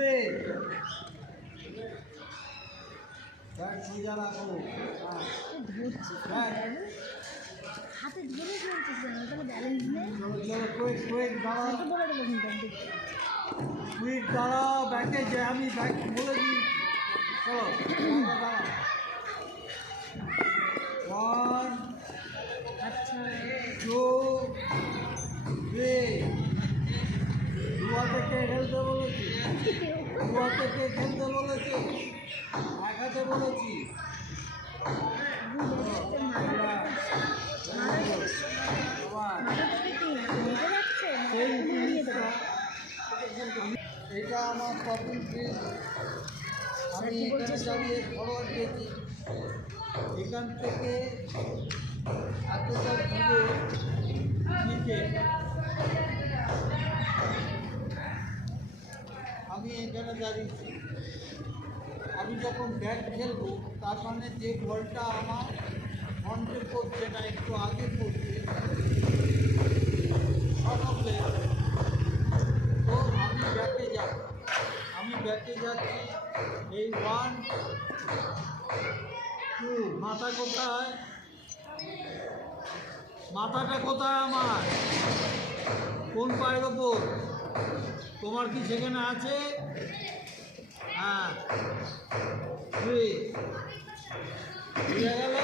ধরে ব্যাট সোজা রাখো। হাতে ধরে চলতেছে না, তাহলে ব্যালেন্স নেই। চলো চলো, কুইক দাঁড়াও, তো বলে দেবো কিন্তু কুইক দাঁড়াও, ব্যাটে যে আমি ব্যাট বলে দিই। চলো দাঁড়াও। 1 আচ্ছা 2 3। দুয়া থেকে খেলতে বলেছি, দুয়া থেকে খেলতে বলেছি, এক হাতে বলেছি। এটা আমার কপিং ফ্রিজ, আমি এখানে দাঁড়িয়ে ফরওয়ার্ড দিয়েছি। এখান থেকে এতটা দূরে নিচে আমি এখানে দাঁড়িয়েছি। আমি যখন ব্যাট খেলবো তার মানে যে বলটা আমার ফ্রন্টে পড়ছে না, একটু আগে পড়ছে সকলে, তো আমি ব্যাটে যাব। আমি ব্যাটে যাচ্ছি। এই 1 2। মাথা কোথায়? মাথাটা কোথায় আমার? কোন পায়ের ওপর? তোমার কি সেখানে আছে? হ্যাঁ 3 বুঝে গেল।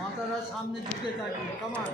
মাথাটা সামনে ঝুঁকে থাকবে। কামান।